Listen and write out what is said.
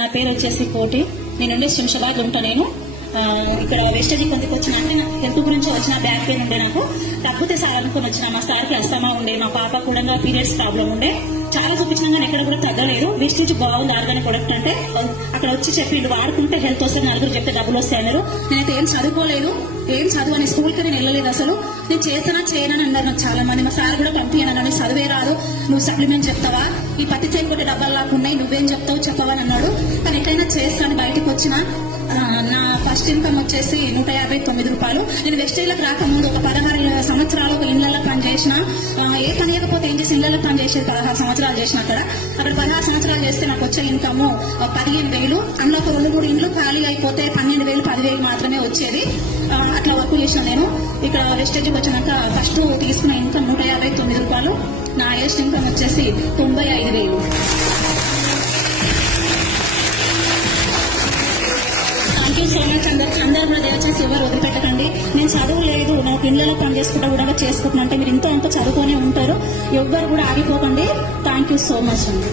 నా పేరు వచ్చేసి కోటి. నేను శంషాబాద్ ఉంటా. నేను ఇక్కడ వేస్టేజీ కొంతకు వచ్చిన అంటే హెల్త్ గురించి వచ్చిన బ్యాక్ పెయిన్ ఉండే నాకు తగ్గితే సార్ అనుకుని వచ్చిన. మా సార్కి అస్తమా ఉండే, మా పాప కూడా పీరియడ్స్ ప్రాబ్లం ఉండే. చాలా చూపించినా కానీ ఎక్కడ కూడా తగ్గలేదు. వేస్టేజ్ బాగుంది ఆర్గానిక్ ప్రొడక్ట్ అంటే అక్కడ వచ్చి చెప్పిండు వాడుకుంటే హెల్త్ వస్తుంది, నలుగురు చెప్తే డబ్బులు వస్తాయి అన్నారు. నేనైతే ఏం చదువుకోలేదు, ఏం చదువు అని స్కూల్కి నేను వెళ్ళలేదు. అసలు నేను చేస్తానా చేయనని అన్నారు నాకు చాలా మంది. మా సార్ కూడా పంపించాను, నీకు చదివే రాదు, నువ్వు సప్లిమెంట్ చెప్తావా, ఈ పత్తి చేయకపోతే డబ్బాలు లాక్కున్నాయి, నువ్వేం చెప్తావు చెప్పవా అని అన్నాడు. కానీ ఎట్లయినా చేస్తాను. బయటకు వచ్చిన నా ఫస్ట్ ఇన్కమ్ వచ్చేసి 159 రూపాయలు. నేను వెస్టేజ్లకు రాకముందు ఒక 16 సంవత్సరాలు ఒక ఇళ్లలో పనిచేసిన. ఏ పని లేకపోతే ఏం చేసి ఇళ్లలో పని చేసేది 16 సంవత్సరాలు చేసిన. అక్కడ 16 సంవత్సరాలు చేస్తే నాకు వచ్చే ఇన్కమ్ 15,000. అందులో ఒక 2-3 ఇండ్లు ఖాళీ అయిపోతే 12,000 10,000 మాత్రమే వచ్చేది. అట్లా వర్క్ చేసిన నేను. ఇక్కడ వెస్టేజ్కి వచ్చినాక ఫస్ట్ తీసుకున్న ఇన్కమ్ 159 రూపాయలు. నా హైయెస్ట్ ఇన్కమ్ వచ్చేసి 95,000. సో మచ్ అందరూ కూడా దయచేసి ఎవరు వదిలిపెట్టకండి. నేను చదువు లేదు, నాకు ఇళ్లలో పని చేసుకుంటా కూడా చేసుకుంటున్నా అంటే మీరు ఇంతో అంత చదువుతూనే ఉంటారు. ఎవ్వరు కూడా ఆగిపోకండి. థ్యాంక్ యూ సో మచ్ అండి.